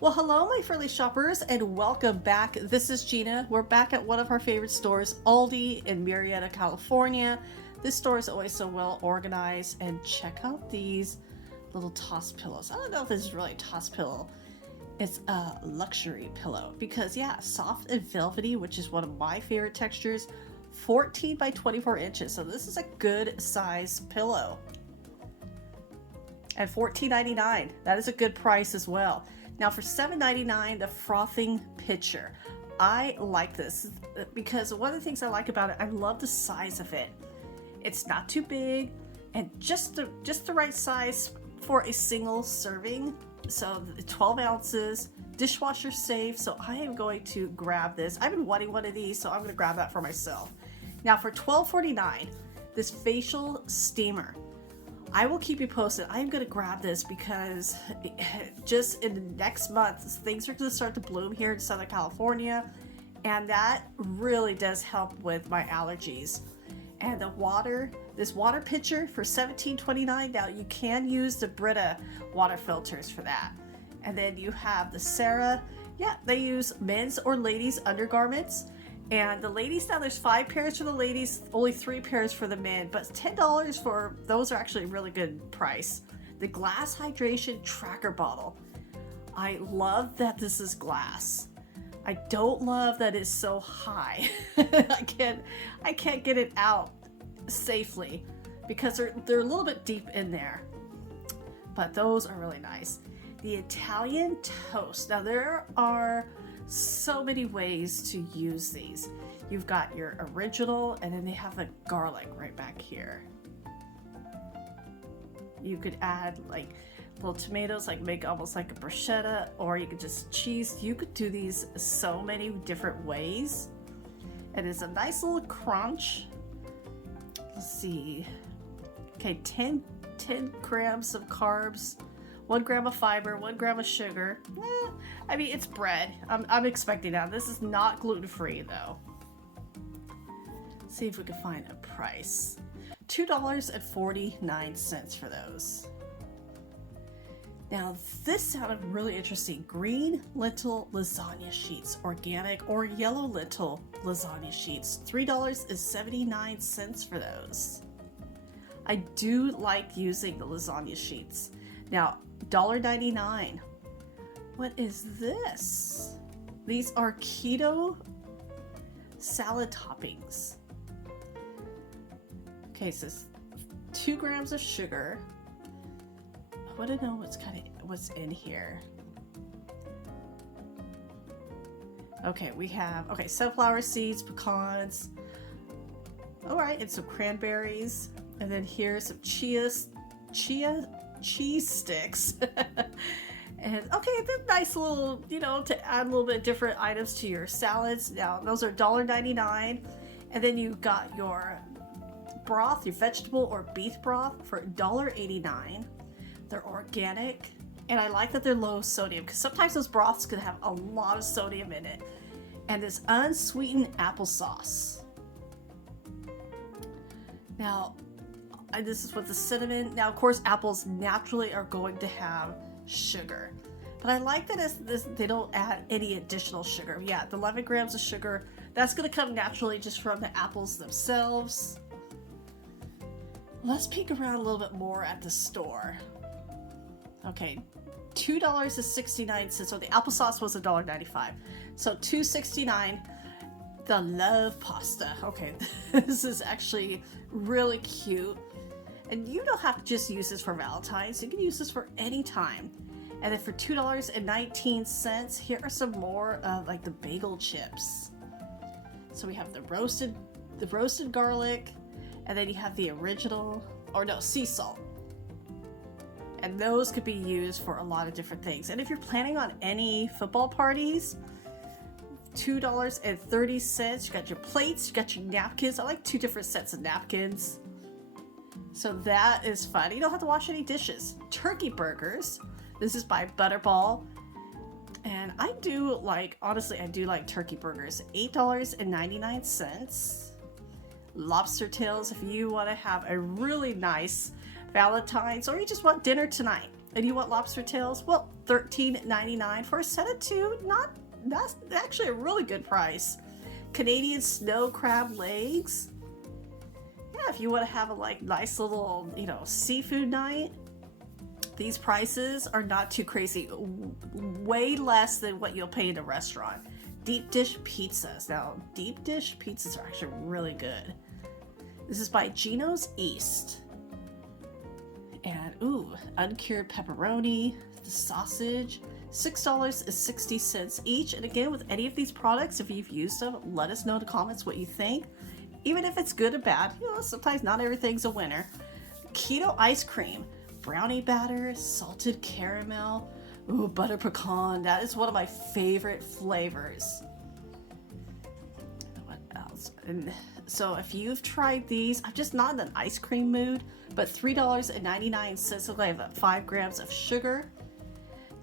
Well, hello, my friendly shoppers, and welcome back. This is Gina. We're back at one of our favorite stores, ALDI in Murrieta, California. This store is always so well organized, and check out these little toss pillows. I don't know if this is really a toss pillow. It's a luxury pillow because, yeah, soft and velvety, which is one of my favorite textures, 14 by 24 inches. So this is a good size pillow. And $14.99. That is a good price as well. Now for $7.99, the frothing pitcher. I like this because one of the things I like about it, I love the size of it. It's not too big and just the right size for a single serving. So 12 ounces, dishwasher safe. So I am going to grab this. I've been wanting one of these, so I'm going to grab that for myself. Now for $12.49, this facial steamer. I will keep you posted. I'm going to grab this because just in the next month, things are going to start to bloom here in Southern California, and that really does help with my allergies. And the water, this water pitcher for $17.29. Now you can use the Brita water filters for that. And then you have the Sarah. Yeah, they use men's or ladies undergarments. And the ladies, now there's 5 pairs for the ladies, only 3 pairs for the men, but $10 for those are actually a really good price. The glass hydration tracker bottle. I love that this is glass. I don't love that it's so high. I can't get it out safely because they're a little bit deep in there. But those are really nice. The Italian toast. Now there are so many ways to use these. You've got your original, and then they have the garlic right back here. You could add like little tomatoes, like make almost like a bruschetta, or you could just cheese. You could do these so many different ways. And it's a nice little crunch. Let's see. Okay, 10 grams of carbs, 1 gram of fiber, 1 gram of sugar. I mean, it's bread. I'm expecting that. This is not gluten-free, though. Let's see if we can find a price. $2.49 for those. Now, this sounded really interesting. Green lentil lasagna sheets, organic or yellow lentil lasagna sheets. $3.79 for those. I do like using the lasagna sheets. Now, $1.99. What is this? These are keto salad toppings. Okay, so 2 grams of sugar. I want to know what's in here. Okay, we have sunflower seeds, pecans. All right, and some cranberries, and then here's some chia cheese sticks. And okay, the nice little, to add a little bit of different items to your salads. Now, those are $1.99. And then you got your broth, your vegetable or beef broth for $1.89. They're organic. And I like that they're low sodium because sometimes those broths can have a lot of sodium in it. And this unsweetened applesauce. Now, and this is with the cinnamon. Now, of course, apples naturally are going to have sugar, but I like that they don't add any additional sugar. Yeah, the 11 grams of sugar, that's going to come naturally just from the apples themselves. Let's peek around a little bit more at the store. Okay, $2.69. So the applesauce was $1.95. So $2.69. The love pasta. Okay, this is actually really cute. And you don't have to just use this for Valentine's. You can use this for any time. And then for $2.19, here are some more of like the bagel chips. So we have the roasted garlic, and then you have the original, sea salt. And those could be used for a lot of different things. And if you're planning on any football parties, $2.30. You got your plates, you got your napkins. I like 2 different sets of napkins. So that is fun. You don't have to wash any dishes. Turkey burgers. This is by Butterball. And I do like turkey burgers. $8.99. Lobster tails if you want to have a really nice Valentine's or you just want dinner tonight. and you want lobster tails? Well, $13.99 for a set of 2. That's actually a really good price. Canadian snow crab legs. Yeah, if you want to have a nice little, seafood night, these prices are not too crazy. Way less than what you'll pay in a restaurant. Deep dish pizzas. Now, deep dish pizzas are actually really good. This is by Gino's East. And uncured pepperoni, the sausage, $6.60 each. And again, with any of these products, if you've used them, let us know in the comments what you think. Even if it's good or bad, sometimes not everything's a winner. Keto ice cream, brownie batter, salted caramel, butter pecan. That is one of my favorite flavors. What else? And so if you've tried these, I'm just not in an ice cream mood, but $3.99. I have 5 grams of sugar.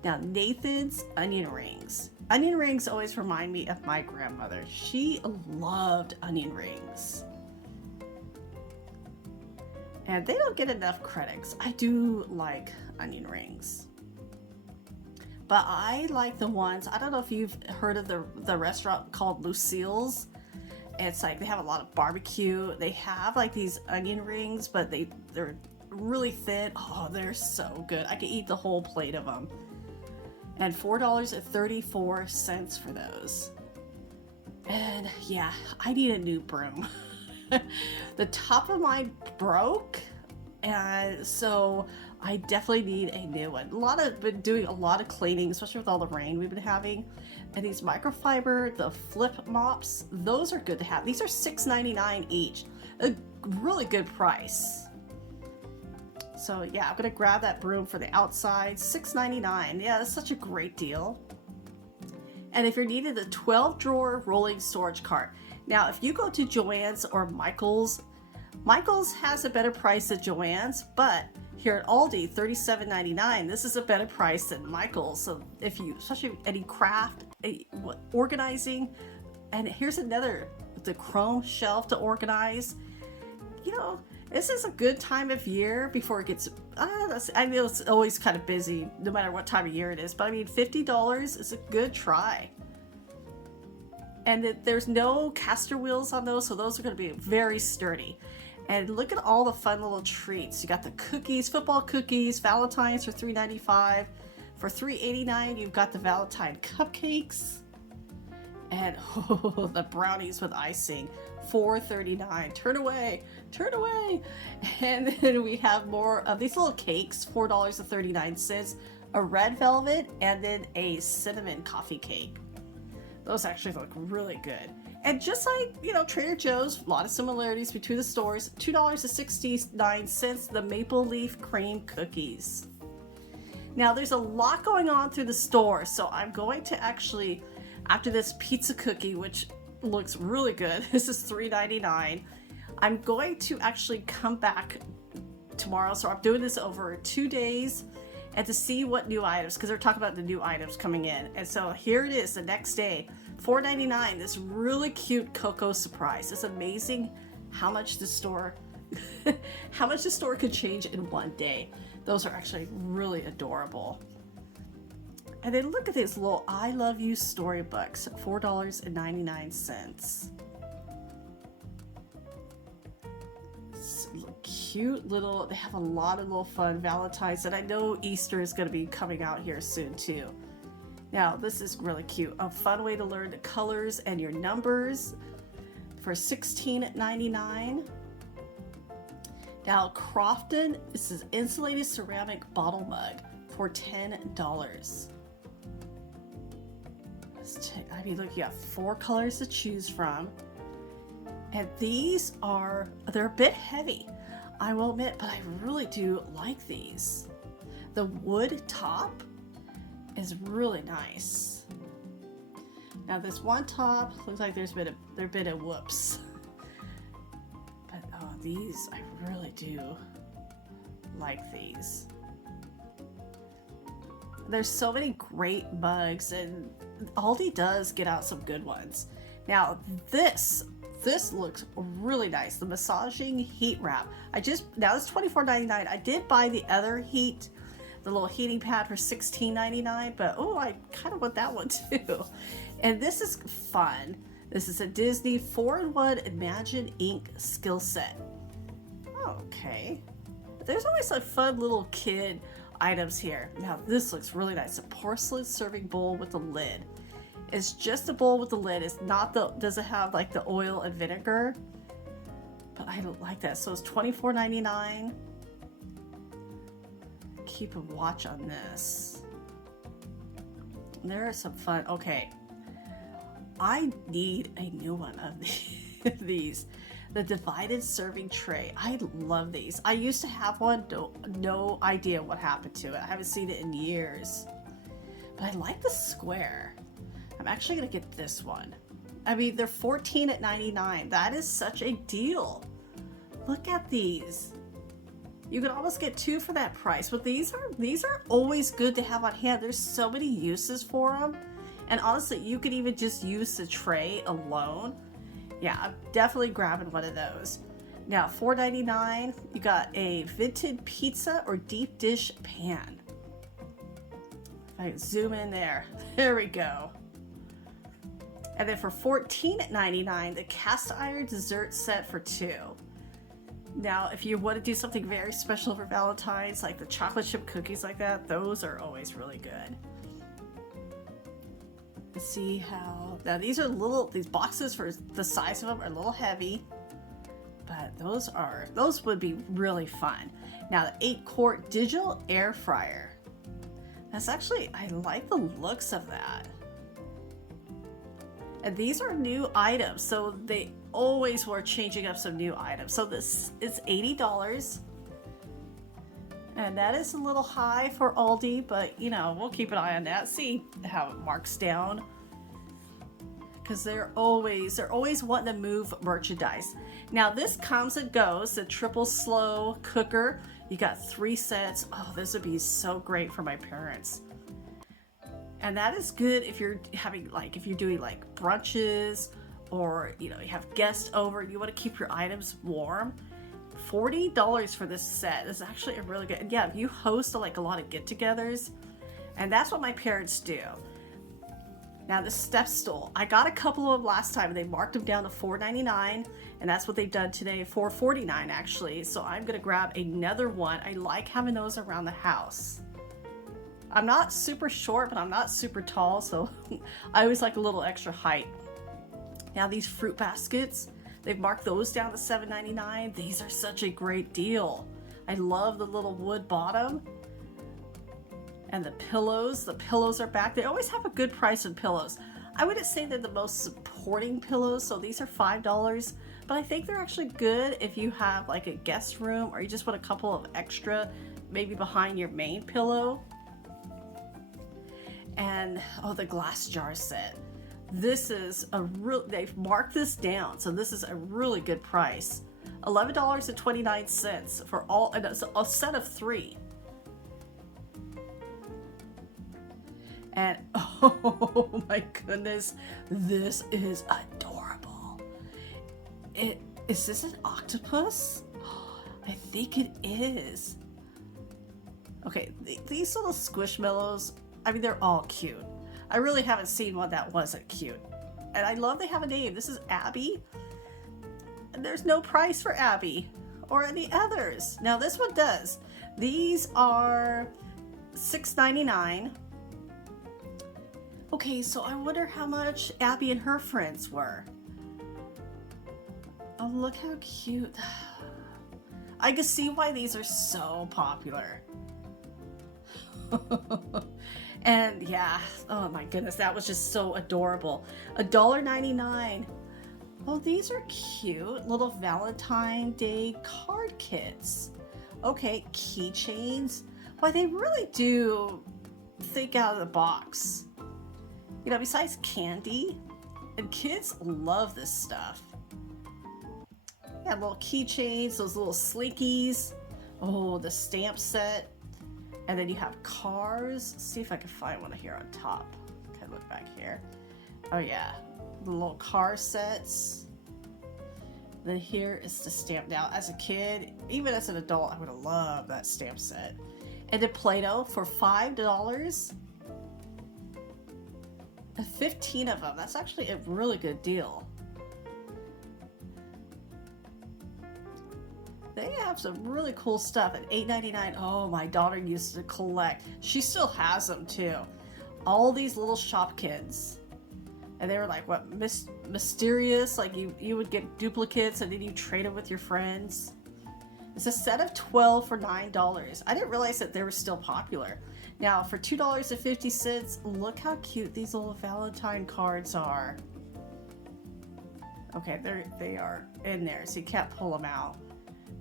Now, Nathan's onion rings. Onion rings always remind me of my grandmother. She loved onion rings. And they don't get enough credits. I do like onion rings. But I like the ones, I don't know if you've heard of the restaurant called Lucille's. It's like they have a lot of barbecue. They have like these onion rings, but they're really thin. Oh, they're so good. I could eat the whole plate of them. And $4.34 for those. And yeah, I need a new broom. The top of mine broke, and so I definitely need a new one. Been doing a lot of cleaning, especially with all the rain we've been having. And these microfiber, the flip mops, those are good to have. These are $6.99 each. A really good price. So yeah, I'm gonna grab that broom for the outside, $6.99. Yeah, that's such a great deal. And if you're needing the 12-drawer rolling storage cart. Now, if you go to Joann's or Michael's has a better price than Joann's, but here at ALDI, $37.99, this is a better price than Michael's. So if you, especially any craft, organizing, and here's another, the chrome shelf to organize. This is a good time of year before it gets, I know it's always kind of busy no matter what time of year it is, but I mean, $50 is a good try. And there's no caster wheels on those, so those are going to be very sturdy. And look at all the fun little treats. You got the cookies, football cookies, Valentine's for $3.95. For $3.89, you've got the Valentine cupcakes. And the brownies with icing, $4.39. Turn away. And then we have more of these little cakes, $4.39. A red velvet, and then a cinnamon coffee cake. Those actually look really good. And just like, Trader Joe's, a lot of similarities between the stores. $2.69, the maple leaf cream cookies. Now, there's a lot going on through the store, so I'm going to actually, after this pizza cookie, which looks really good, this is $3.99, I'm going to actually come back tomorrow. So I'm doing this over 2 days, and to see what new items, because they're talking about the new items coming in. And so here it is, the next day, $4.99, this really cute Cocoa surprise. It's amazing how much the store could change in one day. Those are actually really adorable. And then look at these little I Love You storybooks, $4.99. Cute little, they have a lot of little fun Valentine's, and I know Easter is going to be coming out here soon too. Now this is really cute, a fun way to learn the colors and your numbers for $16.99. Now Crofton, this is insulated ceramic bottle mug for $10. I mean, look, you have 4 colors to choose from, and these they're a bit heavy, I will admit, but I really do like these. The wood top is really nice. Now this one top looks like there's been a whoops. But these, I really do like these. There's so many great mugs, and ALDI does get out some good ones. Now this looks really nice. The massaging heat wrap. Now it's $24.99. I did buy the other heat the little heating pad for $16.99, but oh, I kind of want that one too. And this is fun. This is a Disney 4-in-1 Imagine Ink skill set. Okay. There's always like fun little kid items here. Now this looks really nice. A porcelain serving bowl with a lid. It's just a bowl with the lid. It's not the, doesn't have like the oil and vinegar. But I don't like that. So it's $24.99. Keep a watch on this. There are some fun. Okay. I need a new one of these. The divided serving tray. I love these. I used to have one. No idea what happened to it. I haven't seen it in years. But I like the square. I'm actually going to get this one. I mean, they're $14.99. That is such a deal. Look at these. You could almost get 2 for that price. But these are always good to have on hand. There's so many uses for them. And honestly, you could even just use the tray alone. Yeah, I'm definitely grabbing one of those. Now, $4.99, you got a vintage pizza or deep dish pan. If I can zoom in there. There we go. And then for $14.99, the cast iron dessert set for 2. Now, if you want to do something very special for Valentine's, like the chocolate chip cookies like that, those are always really good. Let's see how, now these are little, these boxes for the size of them are a little heavy, but those would be really fun. Now the 8-quart digital air fryer. That's actually, I like the looks of that. And these are new items, so they always were changing up some new items. So this is $80. And that is a little high for Aldi, but you know, we'll keep an eye on that, see how it marks down. Because they're always wanting to move merchandise. Now this comes and goes, the triple slow cooker. You got 3 sets. Oh, this would be so great for my parents. And that is good if you're having like, if you're doing like brunches, or you know, you have guests over and you want to keep your items warm. $40 for this set is actually a really good, yeah, if you host like a lot of get-togethers, and that's what my parents do. Now the step stool, I got a couple of them last time and they marked them down to $4.99, and that's what they've done today, $4.49 actually. So I'm gonna grab another one. I like having those around the house. I'm not super short, but I'm not super tall, so I always like a little extra height. Now these fruit baskets, they've marked those down to $7.99. These are such a great deal. I love the little wood bottom. And the pillows are back. They always have a good price on pillows. I wouldn't say they're the most supporting pillows, so these are $5, but I think they're actually good if you have like a guest room or you just want a couple of extra, maybe behind your main pillow. And oh, the glass jar set. This is a real, they've marked this down, so this is a really good price. $11.29 for all, and it's a set of 3. And oh my goodness, this is adorable. Is this an octopus? I think it is. Okay, these little squishmallows, I mean, they're all cute. I really haven't seen one that wasn't cute. And I love they have a name. This is Abby. And there's no price for Abby or any others. Now this one does. These are $6.99. Okay, so I wonder how much Abby and her friends were. Oh, look how cute. I can see why these are so popular. And yeah, oh my goodness, that was just so adorable. $1.99. Oh, these are cute. Little Valentine Day card kits. Okay, keychains. Why, they really do think out of the box. You know, besides candy, and kids love this stuff. Yeah, little keychains, those little slinkies. Oh, the stamp set. And then you have cars. Let's see if I can find one here on top. Okay, look back here. Oh yeah, the little car sets. Then here is the stamp. Now, as a kid, even as an adult, I would have loved that stamp set. And the Play-Doh for $5. 15 of them. That's actually a really good deal. They have some really cool stuff at $8.99. Oh, my daughter used to collect. She still has them too. All these little Shopkins. And they were like, what, mysterious? Like you would get duplicates and then you trade them with your friends. It's a set of 12 for $9. I didn't realize that they were still popular. Now for $2.50, look how cute these little Valentine cards are. Okay, they are in there, so you can't pull them out.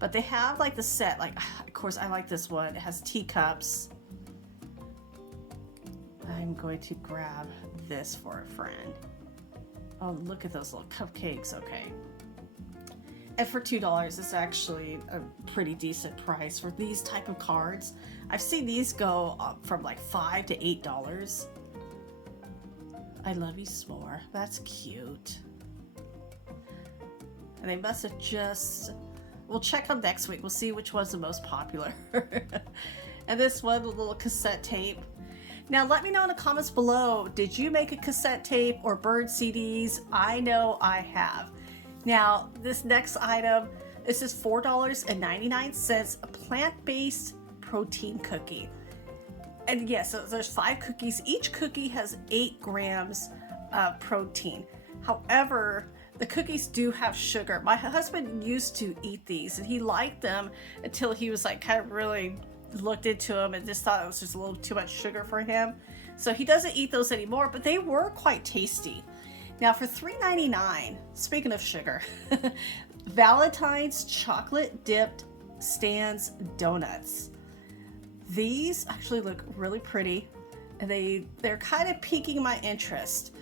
But they have like the set, like, of course I like this one. It has teacups. I'm going to grab this for a friend. Oh, look at those little cupcakes. Okay. And for $2, it's actually a pretty decent price for these type of cards. I've seen these go up from like $5 to $8. I love you, S'more. That's cute. And they must have just... We'll check them next week. We'll see which one's the most popular. And this one, the little cassette tape. Now let me know in the comments below, did you make a cassette tape or burn CDs? I know I have. Now this next item, this is $4.99, a plant-based protein cookie. And yes, so there's 5 cookies. Each cookie has 8 grams of protein. However, the cookies do have sugar. My husband used to eat these and he liked them until he was like kind of really looked into them and just thought it was just a little too much sugar for him. So he doesn't eat those anymore, but they were quite tasty. Now for $3.99, speaking of sugar, Valentine's chocolate dipped Stan's donuts. These actually look really pretty and they're kind of piquing my interest.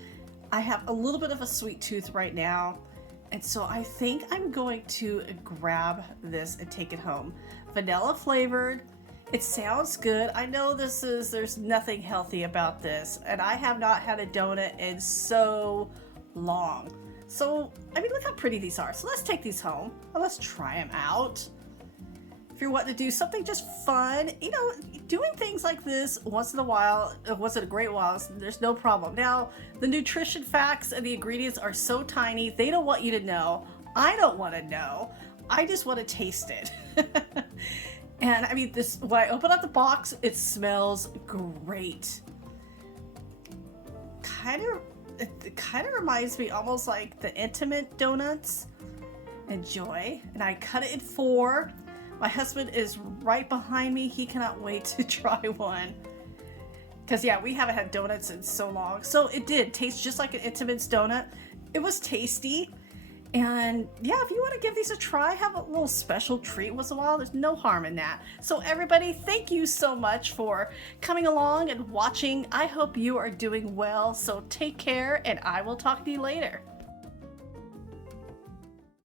I have a little bit of a sweet tooth right now, and so I think I'm going to grab this and take it home. Vanilla flavored. It sounds good. I know there's nothing healthy about this, and I have not had a donut in so long. So, I mean, look how pretty these are. So let's take these home and let's try them out. If you're wanting to do something just fun, you know, doing things like this once in a while, once in a great while, there's no problem. Now, the nutrition facts and the ingredients are so tiny, they don't want you to know. I don't want to know. I just want to taste it. And I mean, this, when I open up the box, it smells great. It kind of reminds me almost like the Intimate Donuts. Enjoy. And I cut it in 4. My husband is right behind me. He cannot wait to try one. Because, yeah, we haven't had donuts in so long. So it did taste just like an Intimate's donut. It was tasty. And, yeah, if you want to give these a try, have a little special treat once in a while. There's no harm in that. So, everybody, thank you so much for coming along and watching. I hope you are doing well. So, take care, and I will talk to you later.